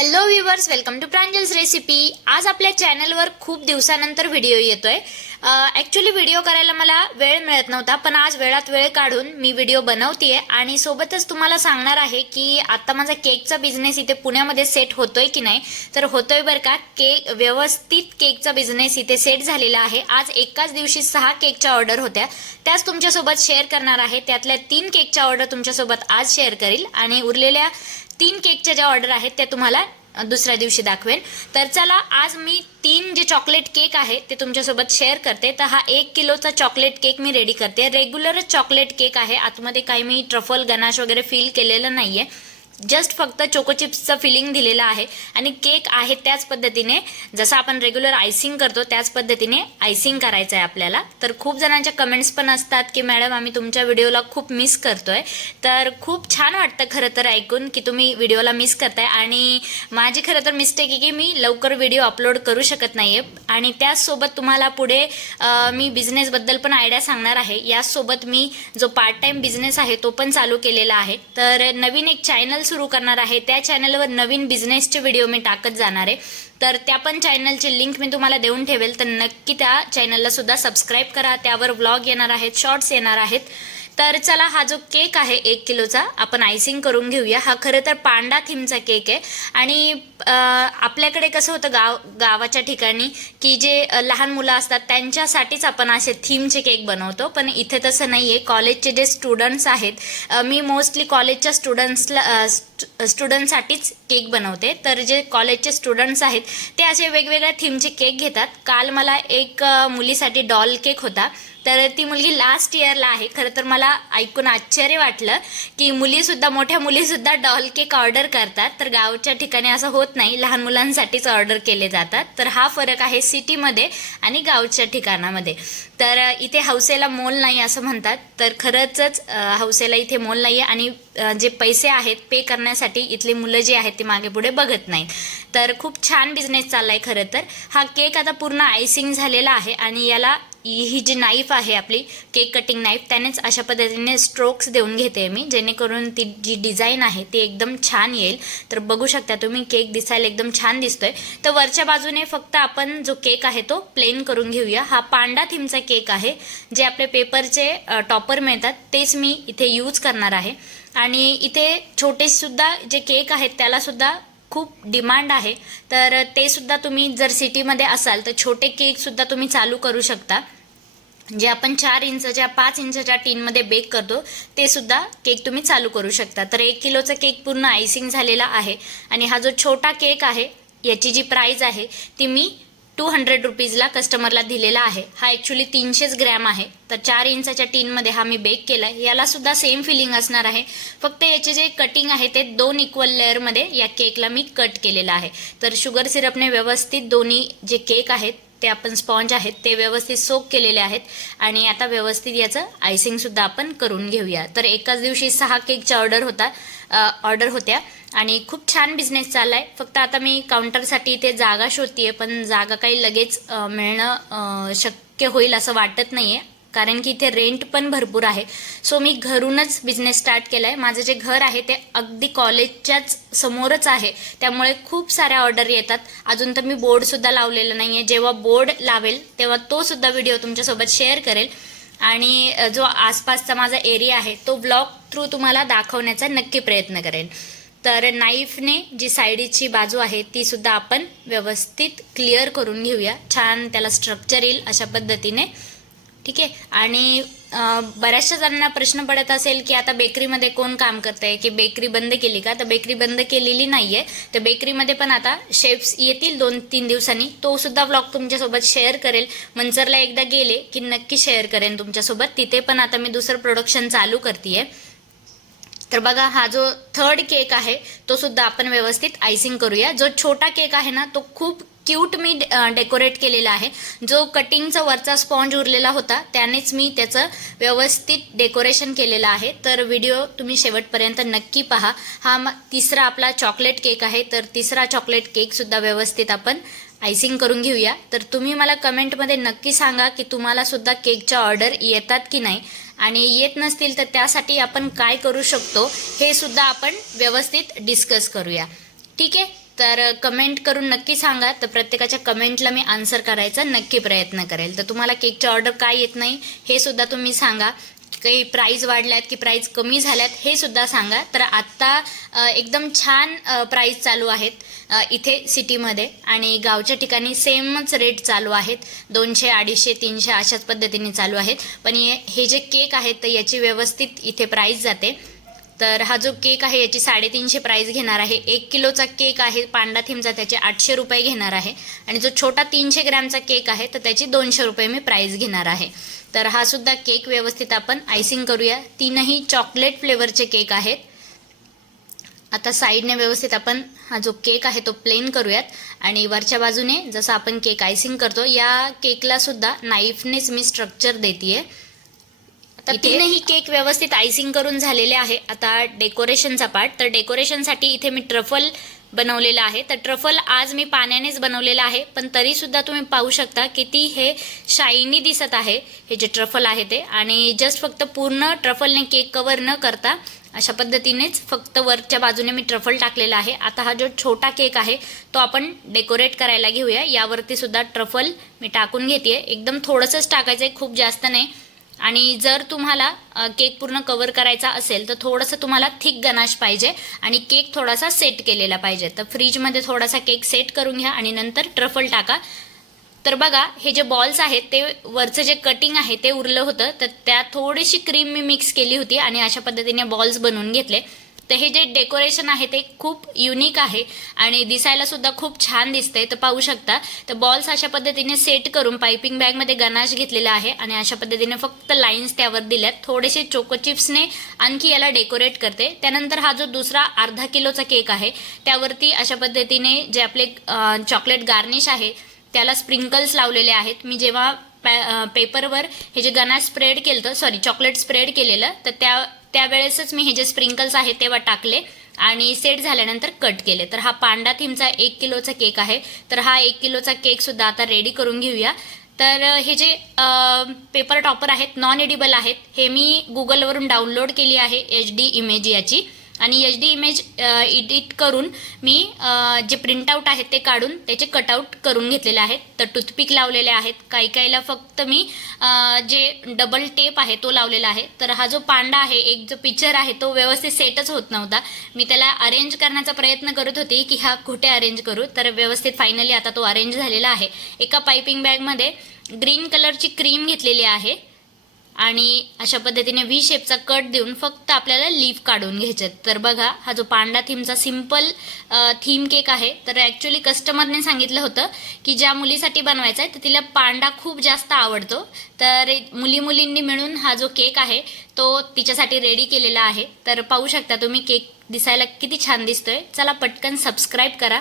Hello viewers welcome to Pranjal's recipe आज आपल्या चॅनलवर खूप दिवसानंतर व्हिडिओ येतोय. ॲक्च्युली व्हिडिओ करायला मला वेळ मिळत नव्हता पण आज वेळात वेळ काढून मी व्हिडिओ बनवतीये. आणि सोबतच तुम्हाला सांगणार आहे की आता माझा केकचा बिझनेस इथे पुण्यामध्ये सेट होतोय की नाही. तर होतोय बरं का केक व्यवस्थित केकचा बिझनेस इथे सेट झालेला आहे. आज एकाच दिवशी सहा केकच्या ऑर्डर होत्या. त्याच तुमच्यासोबत शेअर करणार आहे. त्यातल्या तीन केकच्या ऑर्डर तुमच्यासोबत आज शेअर करील. आणि उरलेल्या तीन केकच्या ज्या ऑर्डर आहेत त्या तुम्हाला दुसऱ्या दिवशी दाखवेन. तर चला आज मी तीन जे चॉकलेट केक आहे ते तुमच्यासोबत शेअर करते. तर हा एक किलोचा चॉकलेट केक मी रेडी करते. रेग्युलरच चॉकलेट केक आहे. आतमध्ये काही मी ट्रफल गनाश वगैरे फील केलेलं नाही आहे जस्ट फक्त चोको चिप्सचं फिलिंग दिलेलं आहे आणि केक आहे त्याच पद्धतीने. जसं आपण रेग्युलर आयसिंग करतो त्याच पद्धतीने आयसिंग करायचं आहे आपल्याला. तर खूप जणांच्या कमेंट्स पण असतात की मॅडम आम्ही तुमच्या व्हिडिओला खूप मिस करतोय. तर खूप छान वाटतं खरं तर ऐकून की तुम्ही व्हिडिओला मिस करताय. आणि माझी खरं तर मिस्टेक आहे की मी लवकर व्हिडिओ अपलोड करू शकत नाही आहे आणि त्याचसोबत तुम्हाला पुढे मी बिझनेसबद्दल पण आयडिया सांगणार आहे. याचसोबत मी जो पार्ट टाईम बिझनेस आहे तो पण चालू केलेला आहे. तर नवीन एक चॅनल सुरू करणार आहे. त्या चॅनलवर नवीन बिझनेसचे व्हिडिओ मी टाकत जाणार आहे. तर त्या पण चॅनलची लिंक मी तुम्हाला देऊन ठेवेल. तर नक्की त्या चॅनलला सुद्धा सबस्क्राईब करा. त्यावर व्लॉग येणार आहेत शॉर्ट्स येणार आहेत. तर चला हा जो केक आहे एक किलोचा आपण आयसिंग करून घेऊया. हा खरं तर पांडा थीमचा केक आहे. आणि आपल्याकडे कसं होतं गाव गावाच्या ठिकाणी की जे लहान मुलं असतात त्यांच्यासाठीच आपण असे थीमचे केक बनवतो. पण इथे तसं नाही आहे कॉलेजचे जे स्टुडंट्स आहेत मी मोस्टली कॉलेजच्या स्टुडंट्सला स्टुडंटसाठीच केक बनवते. तर जे कॉलेजचे स्टुडंट्स आहेत ते असे वेगवेगळ्या थीमचे केक घेतात. काल मला एक मुलीसाठी डॉल केक होता. तर ती मुलगी लास्ट इयरला आहे. खरं तर मला ऐकून आश्चर्य वाटलं की मुलीसुद्धा मोठ्या मुलीसुद्धा डॉल केक ऑर्डर करतात. तर गावच्या ठिकाणी असं होत नाही. लहान मुलांसाठीच ऑर्डर केले जातात. तर हा फरक आहे सिटीमध्ये आणि गावच्या ठिकाणामध्ये. तर इथे हौसेला मोल नाही असं म्हणतात. तर खरंच हौसेला इथे मोल नाही आहे आणि जे पैसे आहेत पे करण्यासाठी इथली मुलं जी आहेत ती मागे पुढे बघत नाहीत. तर खूप छान बिझनेस चालला आहे खरं तर. हा केक आता पूर्ण आयसिंग झालेला आहे आणि याला ही ही जी नाईफ आहे आपली केक कटिंग नाईफ त्यानेच अशा पद्धतीने स्ट्रोक्स देऊन घेते मी जेणेकरून ती जी डिझाईन आहे ती एकदम छान येईल. तर बघू शकता तुम्ही केक दिसायला एकदम छान दिसतोय. तर वरच्या बाजूने फक्त आपण जो केक आहे तो प्लेन करून घेऊया. हा पांडा थीमचा केक आहे जे आपले पेपरचे टॉपर मिळतात तेच मी इथे यूज करणार आहे. आणि इथे छोटेसुद्धा जे केक आहेत त्यालासुद्धा खूप डिमांड आहे. तर ते सुद्धा तुम्ही जर सिटीमध्ये असाल तर छोटे केकसुद्धा तुम्ही चालू करू शकता. जे आपण चार इंचच्या पाच इंचच्या टीनमध्ये बेक करतो ते सुद्धा केक तुम्ही चालू करू शकता. तर एक किलोचा केक पूर्ण आयसिंग झालेला आहे. आणि हा जो छोटा केक आहे याची जी प्राईज आहे ती मी टू हंड्रेड रुपीजला कस्टमरला दिलेला आहे. हा ॲक्च्युली तीनशेच ग्रॅम आहे. तर चार इंचाच्या टीनमध्ये हा मी बेक केला आहे यालासुद्धा सेम फिलिंग असणार आहे. फक्त याचे जे कटिंग आहे ते दोन इक्वल लेअरमध्ये या केकला मी कट केलेलं आहे. तर शुगर सिरपने व्यवस्थित दोन्ही जे केक आहेत ते आपण स्पॉन्ज आहेत ते व्यवस्थित सोक केलेले आहेत आणि आता व्यवस्थित याचं आयसिंगसुद्धा आपण करून घेऊया. तर एकाच दिवशी सहा केकच्या ऑर्डर होता ऑर्डर होत्या आणि खूप छान बिझनेस चालला आहे फक्त आता मी काउंटरसाठी इथे जागा शोधते पण जागा काही लगेच मिळणं शक्य होईल असं वाटत नाही आहे कारण की इथे रेंट पण भरपूर आहे. सो मी घरूनच बिझनेस स्टार्ट केला आहे माझं जे घर आहे ते अगदी कॉलेजच्याच समोरच आहे. त्यामुळे खूप साऱ्या ऑर्डर येतात. अजून तर मी बोर्डसुद्धा लावलेलं नाही आहे जेव्हा बोर्ड लावेल तेव्हा तोसुद्धा व्हिडिओ तुमच्यासोबत शेअर करेल. आणि जो आसपासचा माझा एरिया आहे तो ब्लॉग थ्रू तुम्हाला दाखवण्याचा नक्की प्रयत्न करेन. तर नाईफने जी साईडची बाजू आहे ती सुद्धा आपण व्यवस्थित क्लिअर करून घेऊया. छान त्याला स्ट्रक्चर येईल अशा पद्धतीने. ठीक आहे? आणि बऱ्याचशा जणांना प्रश्न पडत असेल की आता बेकरीमध्ये कोण काम करत आहे की बेकरी बंद केली का? तर बेकरी बंद केलेली नाही आहे तर बेकरीमध्ये पण आता शेफ्स येतील दोन तीन दिवसांनी. तो सुद्धा ब्लॉग तुमच्यासोबत शेअर करेल. मंचरला एकदा गेले की नक्की शेअर करेन तुमच्यासोबत. तिथे पण आता मी दुसरं प्रोडक्शन चालू करते तर बघा हा जो थर्ड केक आहे तो सुद्धा आपण व्यवस्थित आयसिंग करूया. जो छोटा केक आहे ना तो खूप क्यूट मी डेकोरेट केलेला आहे. जो कटिंगचा वरचा स्पॉन्ज उरलेला होता त्यानेच मी त्याचं व्यवस्थित डेकोरेशन केलेलं आहे. तर व्हिडिओ तुम्ही शेवटपर्यंत नक्की पहा. हा म- तिसरा आपला चॉकलेट केक आहे. तर तिसरा चॉकलेट केकसुद्धा व्यवस्थित आपण आयसिंग करून घेऊया. तर तुम्ही मला कमेंटमध्ये नक्की सांगा की तुम्हाला सुद्धा केकच्या ऑर्डर येतात की नाही. आणि येत नसतील तर त्यासाठी आपण काय करू शकतो हे सुद्धा आपण व्यवस्थित डिस्कस करूया. ठीक आहे? तर कमेंट करून नक्की सांगा. तर प्रत्येकाच्या कमेंटला मी आन्सर करायचा नक्की प्रयत्न करेल. तर तुम्हाला केकची ऑर्डर काय येत नाही हे सुद्धा तुम्ही सांगा. काही प्राईज वाढल्यात की प्राईज कमी झाल्यात हे सुद्धा सांगा. तर आत्ता एकदम छान प्राईज चालू आहेत इथे सिटीमध्ये आणि गावच्या ठिकाणी सेमच रेट चालू आहेत. दोनशे अडीचशे तीनशे अशाच पद्धतीने चालू आहेत. पण हे हे जे केक आहेत तर याची व्यवस्थित इथे प्राईज जाते. तर हा जो केक आहे याची साडेतीनशे प्राईज घेणार आहे. एक किलोचा केक आहे पांडा थीमचा त्याचे आठशे रुपये घेणार आहे. आणि जो छोटा तीनशे ग्रॅमचा केक आहे तर त्याची दोनशे रुपये मी प्राईज घेणार आहे. तर हा सुद्धा केक व्यवस्थित आपण आयसिंग करूया. तीनही चॉकलेट फ्लेवरचे केक आहेत. आता साईडने व्यवस्थित आपण हा जो केक आहे तो प्लेन करूयात. आणि वरच्या बाजूने जसं आपण केक आयसिंग करतो या केकला सुद्धा नाईफनेच मी स्ट्रक्चर देते आहे आता तीनही केक व्यवस्थित आयसिंग करून झालेले आहे. आता डेकोरेशनचा पार्ट तर डेकोरेशनसाठी इथे मी ट्रफल बनवलेलं आहे. तर ट्रफल आज मी पाण्यानेच बनवलेलं आहे. पण तरी सुद्धा तुम्ही पाहू शकता किती हे शायनी दिसत आहे. हे जे ट्रफल आहे ते. आणि जस्ट फक्त पूर्ण ट्रफलने केक कवर न करता अशा पद्धतीनेच फक्त वरच्या बाजूने मी ट्रफल टाकलेला आहे. आता हा जो छोटा केक आहे तो आपण डेकोरेट करायला घेऊया. यावरती सुद्धा ट्रफल मी टाकून घेते एकदम थोडंसंच टाकायचं आहे खूप जास्त नाही. आणि जर तुम्हाला केक पूर्ण कवर करायचा असेल तर थोडंसं तुम्हाला थिक गनाश पाहिजे आणि केक थोडासा सेट केलेला पाहिजे. तर फ्रीजमध्ये थोडासा केक सेट करून घ्या आणि नंतर ट्रफल टाका. तर बघा हे जे बॉल्स आहेत ते वरचं जे कटिंग आहे ते उरलं होतं तर त्यात थोडीशी क्रीम मी मिक्स केली होती आणि अशा पद्धतीने बॉल्स बनवून घेतले. तर हे जे डेकोरेशन आहे ते खूप युनिक आहे आणि दिसायला सुद्धा खूप छान दिसतंय. तर पाहू शकता. तर बॉल्स अशा पद्धतीने सेट करून पायपिंग बॅगमध्ये गनाश घेतलेला आहे आणि अशा पद्धतीने फक्त लाईन्स त्यावर दिल्यात. थोडेसे चोको चिप्सने आणखी याला डेकोरेट करते. त्यानंतर हा जो दुसरा अर्धा किलोचा केक आहे त्यावरती अशा पद्धतीने जे आपले चॉकलेट गार्निश आहे त्याला स्प्रिंकल्स लावलेले आहेत. मी जेव्हा पॅ पेपरवर हे जे गणा स्प्रेड केलं सॉरी चॉकलेट स्प्रेड केलेलं तर त्या त्यावेळेसच मी हे जे स्प्रिंकल्स आहेत तेव्हा टाकले आणि सेट झाल्यानंतर कट केले. तर हा पांडा थीमचा एक किलोचा केक आहे. तर हा एक किलोचा केकसुद्धा आता रेडी करून घेऊया. तर हे जे पेपर टॉपर आहेत नॉन एडिबल आहेत हे मी गुगलवरून डाउनलोड केली आहे एच डी इमेज याची. आणि एच डी इमेज एडिट करून मी जे प्रिंटआउट आहेत ते काढून त्याचे कटआउट करून घेतलेले आहेत. तर टूथपिक लावलेले आहेत. काही काहीला फक्त मी जे डबल टेप आहे तो लावलेला आहे. तर हा जो पांडा आहे एक जो पिक्चर आहे तो व्यवस्थित सेटच होत नव्हता. मी त्याला अरेंज करण्याचा प्रयत्न करत होते की हा कुठे अरेंज करू. तर व्यवस्थित फायनली आता तो अरेंज झालेला आहे. एका पायपिंग बॅगमध्ये ग्रीन कलरची क्रीम घेतलेली आहे. आणि अशा पद्धतीने व्ही शेपचा कट देऊन फक्त आपल्याला लीफ काढून घ्यायचे तर बघा हा जो पांडा थीमचा सिंपल थीम केक आहे तर ॲक्च्युली कस्टमरने सांगितलं होतं की ज्या मुलीसाठी बनवायचा आहे तर तिला पांडा खूप जास्त आवडतो. तर मुली मुलींनी मिळून हा जो केक आहे तो तिच्यासाठी रेडी केलेला आहे. तर पाहू शकता तुम्ही केक दिसायला किती छान दिसतोय. चला पटकन सबस्क्राईब करा.